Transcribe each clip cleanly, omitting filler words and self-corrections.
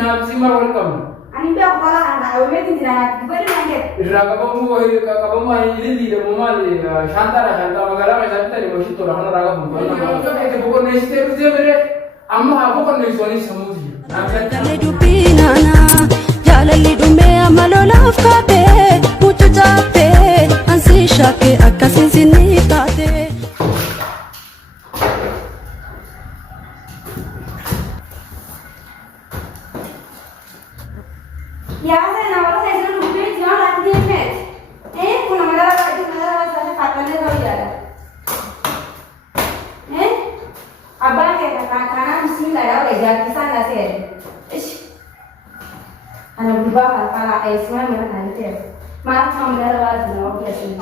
ناب سيمر والكم أنا بيا قبلا أنا أومي تجينا تبغى لي الرقابة مو هي الرقابة ما هي اللي ده مو مال شانتا مغلا شانتا اللي ماشي تورا هنا رقابة مو أنا كده بقول نيشتي بزي مري أما أبغى نيشوني سموزي اللي دوبينا أنا جال اللي دومي أملو لافكاتي متجابي أنسي شاكي أكاسين سنيكاتي يا أخي أنا والله إذا نبيت يوم لا تجي مات إيه كنا مدرسة سافر فاتنة زوجة إيه أبغى كنا بسم الله يا رجال كيسان نسير إيش أنا ببغى على اسمه من هالتير ما أفهم مدرسة نوع كيسين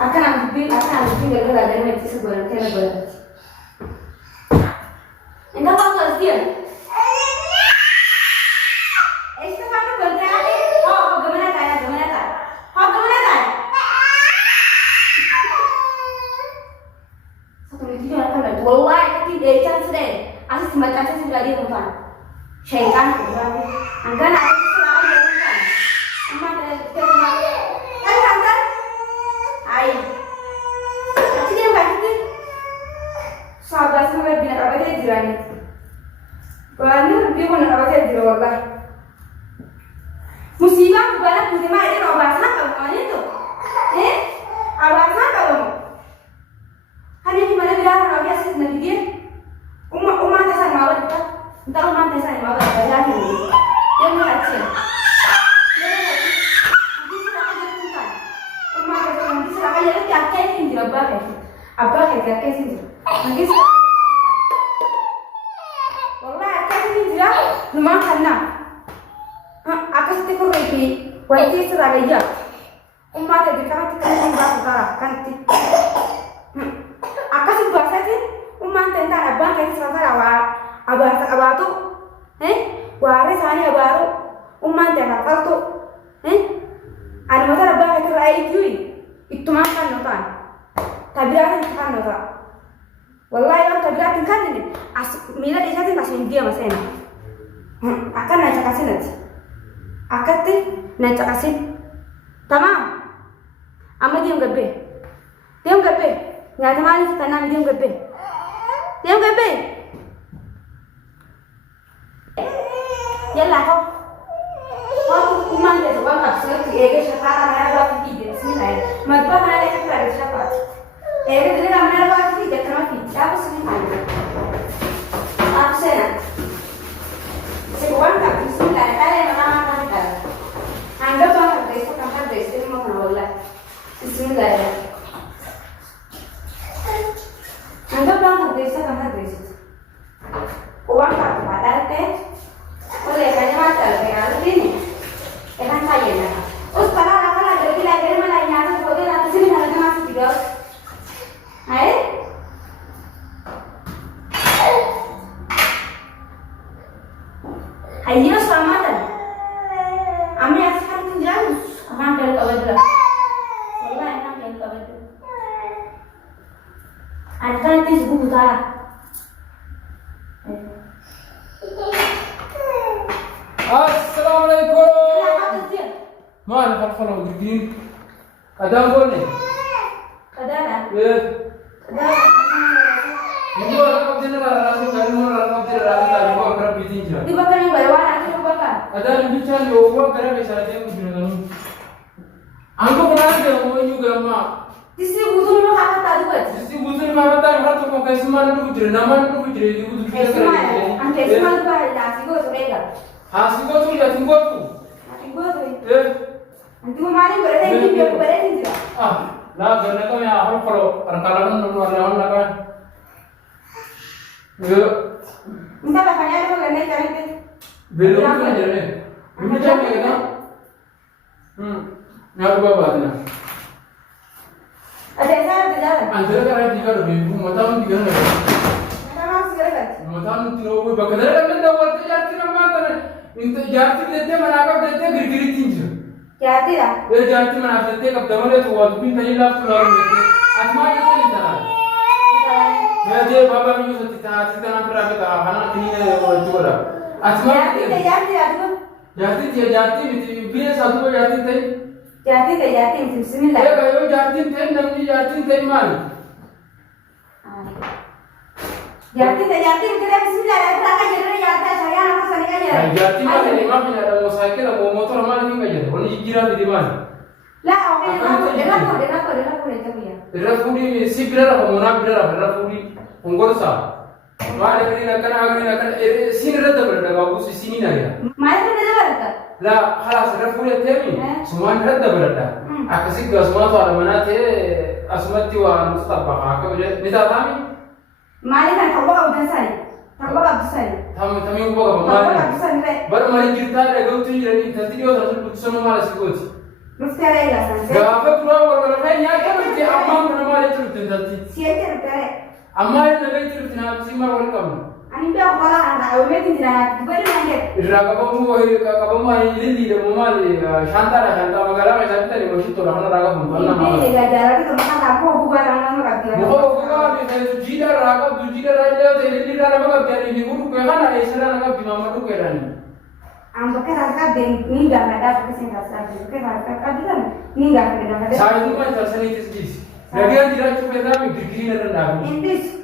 أكان بيجي لقول هذا ما يتصل ولا كذا ولا إنه ما قصدي والله كتير ديجان سدين أساس ما تأسس بلادي مكان شيطان أنت أنا عايز سلام يومكان أما تكلم أنا أنت أي كتير يوم كتير صعب اسمه بينا أبدا جيراني وأنا بيقولون أبدا جيران والله مصيبة بقولك مصيبة إيه أبغى كم أني تو إيه أبغى كم هني في mana bilang orang biasa sendiri dia, umma tesan mawar kita, entah umma tesan mawar apa lagi ni, yang mana sih? Nanti siapa yang tuntan, umma tesan nanti siapa yang tiap kali ini abah kayak sini, nanti siapa? Wallah kayak sini dia, rumah kana, aku setiap hari wajib seragam, umma tadi kami kita bahas kan ti. Akasih bahasa sih, umat tentang abang kayak sekarang abah tuh, waris hanya baru umat tentang apa tuh, ada masa abah kayak rai itu makan notan, tabiran itu kan notan, wallahi orang tabiran kan ini, mila di sana kasih dia mas ini, akan naik kasih nanti, akad tuh naik kasih, tamam, ama dia nggak be. Nggak ada manis karena dia nggak be. Yalla kau. Kau kumang deh, kau nggak sih? Ege siapa namanya buat tidur sini lah. Madba mana lagi pada siapa? Ege jadi namanya buat tidur kenapa tidur? Siapa sini mana? Apa sih nak? Sekarang tak bisa lah. Kalian mana mana kan? Anggap orang desa kamar desa ini mau kenal lah. Bismillah ya. Anggap orang desa kamar desa. Uang tak padahal teh. Oleh kanya macam kayak ini. Enak saya nak. Us kalau ada lagi mana yang boleh nanti sini ada masuk juga. Hai? Ayo selamat. Ami akan tinggal. Akan dari kawat dulu. Wallah enak dari kawat dulu. Ada nanti sebut utara. Assalamualaikum. Mana kalau begini? Kadang boleh. Kadang. Kadang. Ibu orang kau tidak rasa kali mana orang kau tidak rasa kali kau kerap bikin je. Di bakar yang baru nanti coba kan. Kadang bicara yoga kerap bicara dia mungkin orang. Angkau kenal dia mau juga mak. Sisi butuh mau kata tadi buat. Sisi butuh mak tahu orang tu mau kasih mana tu bicara, nama tu bicara, ibu tu bicara kerap. Angkat semua tu bahaya, nasi gua tu beda. Hasi gua tu ya tunggu tu. Nasi gua tu. Nanti mau mana berada di biar berada di sini. Lah kerana kau yang awal kalau rakalan nunggu orang nak kan. Entah bapaknya ada kalau naik jalan tu. Belum pun jalan. Ini jalan ni kan? Nak buat apa ni? Ada saya ada jalan. Antara kerana tiga ribu, mataun tiga ribu. Mataun tiga ribu. Mataun tiga ribu. Bakal ada kan dah waktu jadi nama mana? Itu jadi kita mana kau jadi giri tinggi. Jadi lah. Jadi mana jadi kau dah mana tu waktu pun tadi lah tu orang itu. Asma itu ni tak. هذا بابا ميوزك تتنا برا أنا كنينا وجورا أسمع جاتي بيا ساتو جاتي تي بسم الله يا كيو جاتي تي نمني جاتي تي مال جاتي كده بسم الله لا تراك جرنا جاتا saya nama sani aja جاتي ما هي ما في ada موسيقى ada motor ما في كذا وني جيران di mana لا oke dia itu ya Rafudi si birara ko mona birara rafudi ongorsa wale kani nakana sin radda barada babu si sini na ya mari ko da barata la khalas rafudi temi suman radda barada akasi gasma to almanate asmati wa mustafa ka bile nita tami mari kan tawba udan sani tami ko ba bar mari kirta da gautu ni tantiyo da su sono mala sigoti Mustahil lah sanse. Gafat ruang orang lain ya kan mesti amam nama dia terus tentang. Siapa terpere? Amma yang nabi terus nak sih mah orang kamu. Ani biar kalau anak awalnya tidak beri mana. Iraga kamu ini di rumah di Shanta magala macam tu ni mesti tu orang raga pun. Ini dia jalan itu macam apa bukan orang orang kata. Bukan itu jida raga tu ini raga macam tu ni guru kehana esra raga bimama tu kerani. Ambo kerasa ni dah ada apa sih kerasa kan ni dah ada. Saya tu macam terseni terus. Lagi yang tidak cukup dah gigi nak dah. Intis.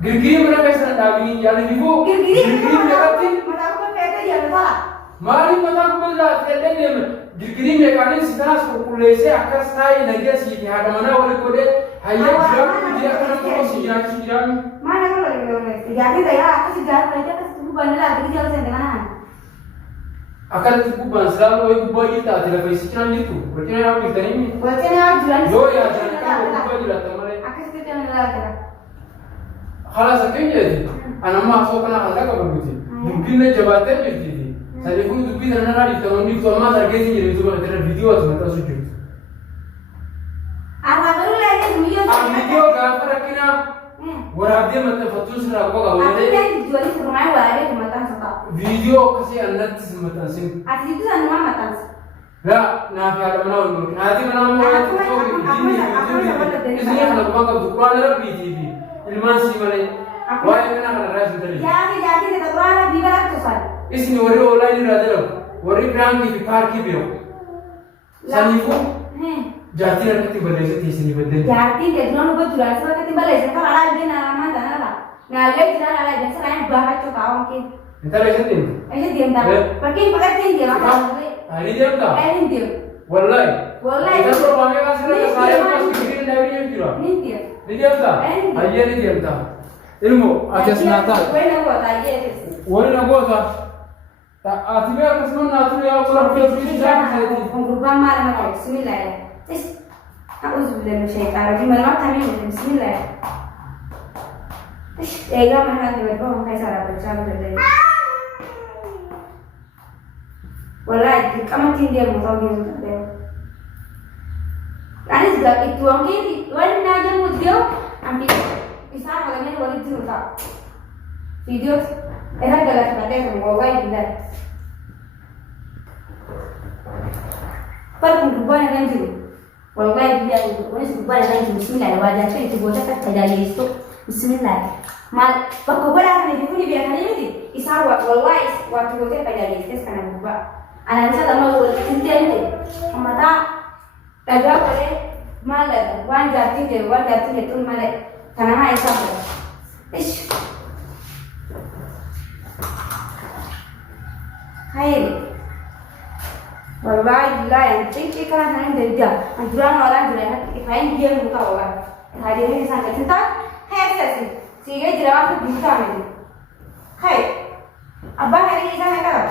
Gigi mana biasa dah ni jadi ibu. Gigi macam tu. Mata aku kata dia salah. Mari mata aku belah kata dia gigi mekanik sitas kulese akas tay lagi sih ada mana oleh kode hayat dia akan kau siap. Mana kalau jadi saya aku sih jalan aja ke situ bandar lagi jalan dengan akan cukup bansalah loh ibu bayi tak tidak beri sikiran itu. Berarti orang kita ini. Berarti orang jualan. Yo ya jangan kau ibu bayi lah teman. Aku itu jangan lagi. Kalau sakit jadi, anak masuk kena anda kau begitu. Mungkin jabatan begitu. Saya pun itu bisa nara di tahun ini semua saya kesi jadi itu ada video tu mata sujud. Apa dulu lagi video? Video gambar kena. Orang dia mata foto sudah kau kau boleh. Aku yang dijual di rumah wala di mata satu. Video kasih anda di mata sini. Ati itu anu mata. Lah, nak ada mana orang? Nanti mana orang itu ini kalau kau kau bukan ada BTV. Ilman sih mana? Wah, ini nak ada rasa tadi. Jadi kita orang bicara tu sah. Isni wari online ada loh. Wari brand di park biro. Sanifu. Jati nak tiba lagi di sini betul. Jati dia dulu buat jualan sebab tiba lagi. Kalau ada dia nama mana lah. Ngalai jualan ada dan sekarang bahas tu tahu mungkin. Entar aja tim. Aja diam tak. Pergi pakai dia macam. Hari diam tak? Hari diam. Wallahi. Wallahi. Kita perlu pakai kasih lagi saya masih bikin dari yang kira. Ni diam. Ni diam tak? Aja ni diam tak. Ilmu atas nata. Wala buat aja. Wala buat tak. Tak. Tiba atas mana tu ya kalau pergi jadi. Pengubah malam macam Bismillah. أعوذ بالله من الشيطان الرجيم ما تعمل بسم الله يا جماعة هذه بدهم كيسر بالجامع بالليل والله كمان تيجي المطاوين ده أنا سجى itu mungkin orang nanya mudio ambil bisa kalau ni orang itu tak video era galas mata semua orang ini per pengubah yang jauh والله dia ونسبة بالغ بسم الله الواجب في تبوتك كتجاليس بسم الله ما بقول أنا بيقولي بيا كنيمتي إسحاق والله وتبوتك كتجاليس كيس كنا بقى أنا نسأل الله ولا تنتهي أما تا تجاوب عليه ما لا وان جاتي تقول ما لا كنا ما إسحاق إيش هاي والله لا يعني تيجي كلام هني درجة أنتظران orang jualan kain dia muka orang hari ini sangat cinta hai sesi sehingga jerawat tu buka ni hai abang hari ini sana kau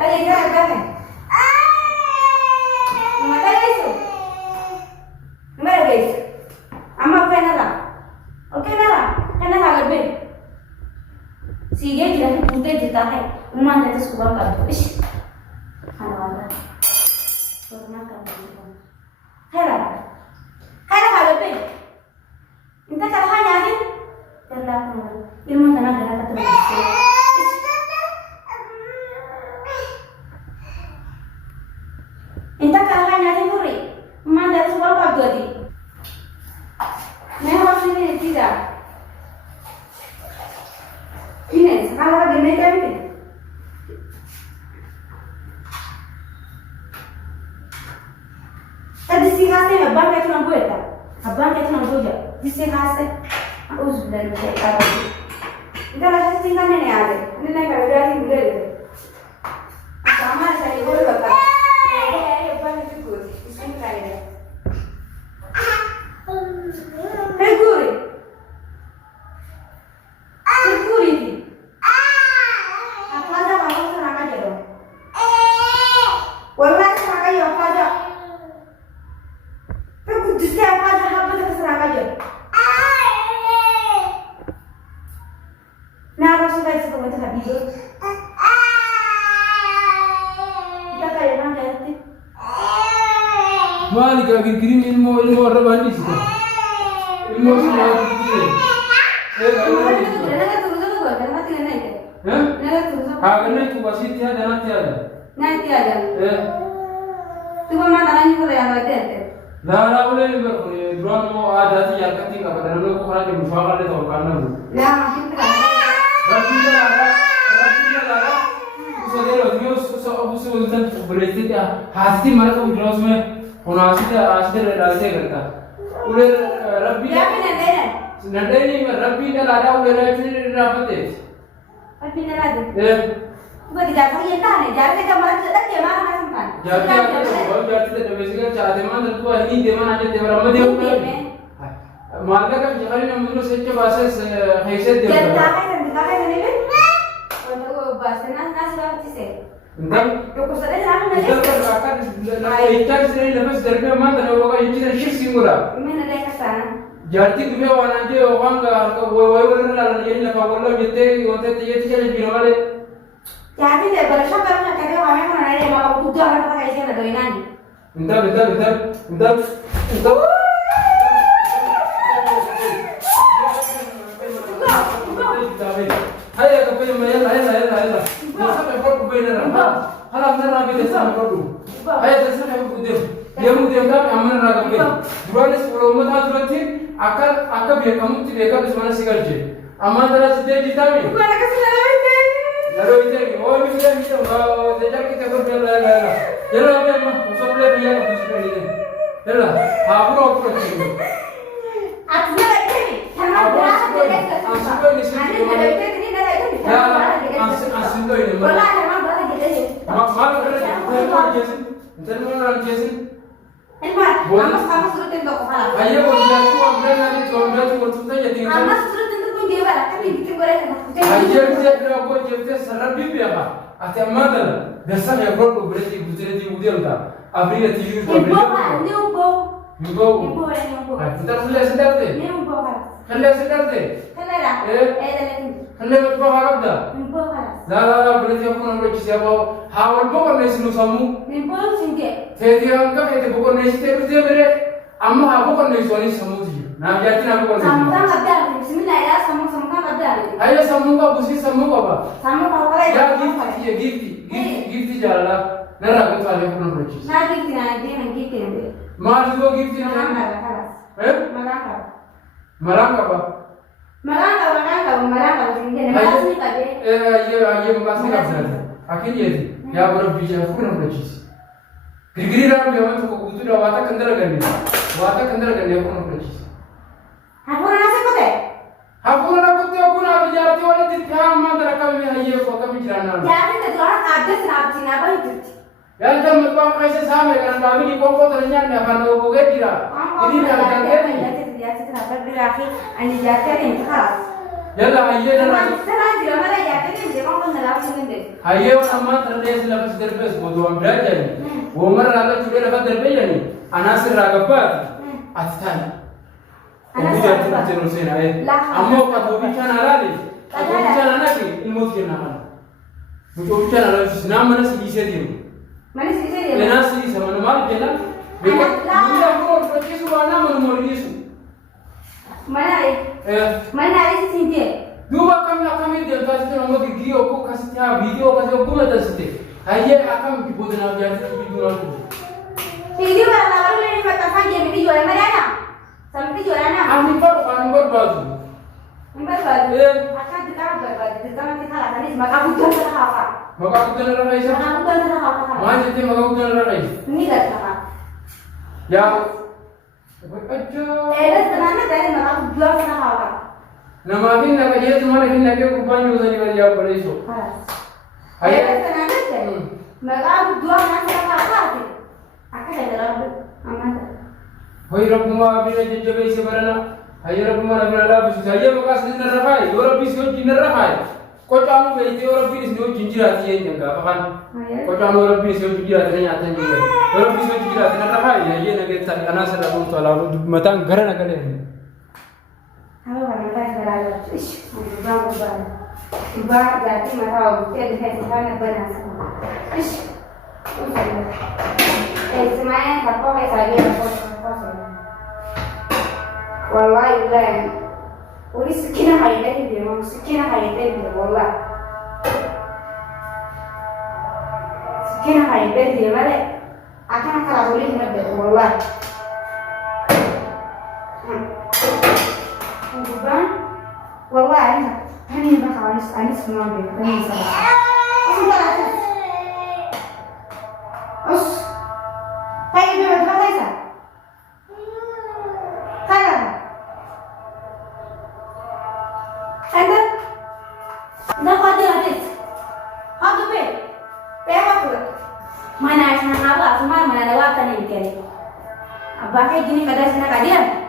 lagi jerawat kan mata lesu mana lesu amma apa nara oke nara kena sagar be sehingga jerawat putih jita hai rumah itu sekolah kan ish Halo, pernah kamu? Halo, halo pe. Minta cara hanya ni, terlalu ilmu tanah darah terus. Minta cara hanya ni puri, mana dari sekolah kau jadi? Saya harus ini tidak. ini kan ini. Tadi sih kasih abang kayak cuma gue tak, abang kayak cuma gue aja. Di sini kasih, aku sudah bisa tahu. Kita rasa sih kan ini ada, ini naik kerja ini udah deh. Sama saya gue bakal. Abang itu gue, di sini kali deh. Seguri. Seguri ni. Apa aja kamu serang aja dong. Wallahi serang aja apa aja. Aku justru apa aja serang aja. Nah, aku sudah itu macam tadi tu. Kita kaya orang jadi. Malik lagi kirim ilmu orang bandi sih. Ilmu semua itu. Jangan turun dulu, jangan mati naik. Jangan turun. Karena itu pasti tiada nanti ada. Nanti ada. Tu mama tangan juga yang ada. Dah boleh berpuluh. Dua mau ada sih yang ketika pada lalu aku kerja mufakat itu karena tu. Ya, makin terang. Rapinya ada. Usaha dia usaha berarti dia hati mereka udah semua. Orang asli dari kereta. Udah Rabbi. Ya, benar. Nanti ni Rabbi dah ada udah dari rapat deh. Rabbi dah ada. Buat jaga yang tahan, jaga zaman sudah dia mana macam kan? Jaga kita biasanya cara mana tu ini dia mana aja dia ramai dia pun. Marga kan jangan yang mungkin sejak bahasa headset dia. Jangan tahan ni kan? Untuk bahasa nasi apa sih? Entah. Aku sudah jangan nasi. Entah akan ikan sendiri lepas dari mana dan orang ini dah shift simula. Mana ada kesana? Jadi tu dia orang je orang ke woi lalu ini lepas orang jadi orang tu jadi jadi bila mana? Jadi dia bersama orang kerja orang mana ada yang mau kudu orang kata kayak siapa doi nani? Entah. Ayah kepada mana? Ayah. Sampai kau kepada mana? Halam nara beda sama kau. Ayah terserah kau kudu. Dia mungkin kami aman raga beda. Dua ni sepuluh umat hati akal biar kamu tu biar kau semana sikar je. Aman terasa dia ditami. Bukan aku sudah lewat. Lalu itu ni, bisa. Sejak kita berjalan. Jalan apa yang usah boleh biar aku suka ni. Jalan. Aku ni. Aku lagi ni. Aku suka ni sini. Ya, asin tu ini. Bola memang bola gitu je. Malu kerana jangan orang jesin. Kamu suruh tendok kepala. Ayah boleh tu ambil nanti tu waktu tu jadi. Kamu suruh tendok pun dia barat. Kami bikin goreng. Ayah dia aku jadi sarap bibi apa? Ati amadal. Biasa ya bro berarti butir tak. Abri TV tu. Ibu. Kita boleh sedar deh. Kalau sedar deh. Kalau betul harap dah. Dah berarti aku nak bercakap siapa? Hawal bukan nasi lu samu. Jadi angkat itu bukan nasi terus dia beri. Amma bukan nasi soalnya samu dia. Nah jadi aku bukan. Samu kan ada. Bismillah samu kan ada. Ayah samu ka busi samu apa? Samu kau kalau ya gift jalan. Nara betul aku nak bercakap. Nah gift ni. Mas juga gift ni. Marang apa? Marang sini. Marang ni tadi. Iya makasih kan. Akhirnya ya baru bicara aku nak bercakap. Gigi ram memang tu kutu dah wata kendala gani aku nak bercakap. Aku nasi kote. Aku nak bicara tu orang di kaham mana kami ayah kami jalan. Jadi tu orang ada senap apa itu? Yang tu macam macam sama kan kami di kompor ternyata ni apa nak buat dia. Ini nak jaga ni. Dia cerita berlaki, ane jaga ni khas. Yalla ayah dah. Sekarang dia mana jaga ni dia mau mendalam ni. Ayah orang mana terdekat lepas terbees bodoh am belajar ni. Umar raga tu dia lepas terbees ni. Anasir raga ber. Asal. Aku jadi terus ni ayah. Amo kat bicara lagi. Aku bicara lagi ilmu kita nak. Aku bicara lagi. Nama mana sih dia? Mana sih dia? Mana sih sama nama dia? Betul. Dia aku pergi suara nama nomor dia. Mana ada sih dia? Dua kami dia kasih nama video aku kasih video kasih aku mana kasih. Ayah akan dibuat nama dia video aku. Video orang ni macam apa dia video orang mana nak? Sampai jualan nak? Ambil baru baju. Ambil baru. Akan Maka rafaisa. Manjete maka rafaisa. Ini dah sama. Ya. Aja. Tenangnya dari maka dua sana hawa. Nama finna kaje tumhare finna ke kubanyo zani wali ya pare iso. Tenangnya dari maka dua sana hawa. Aku dah dalam aman. Hoi rabbuma bina jajjabe se barana. Hay rabbuma rabbina la bisu saya maka sidin rafai. Yo rabbi so jin rafai. Ko taanu be te rabbi so jinjira ti yen nga kan. Ko taanu rabbi so jinjira ti nya tan ni. Yo rabbi so jinjira ti rafai ya yen nga tan ana sa rabu to la matan garana gale. Halo kan kita berada. Ish, ba jadi mata te de he sana bana. Ish. Semuanya tak pakai saja. Wallahi udah. Uli sekian hari tadi dia, mau sekian hari tadi dia, wallah. Sekian hari tadi dia, mana? Akan kalau uli nak ber, wallah. Bukan, wallah ini bakal anis semua ber, ini salah. Sudah lah. Us, kayak dia berapa sah? Kalah. Anda, dah kau ada hadis, kau tu apa tu? Mana asal apa? Semua mana ada waktu ni kiri. Abah kayak gini kadang sana kadian.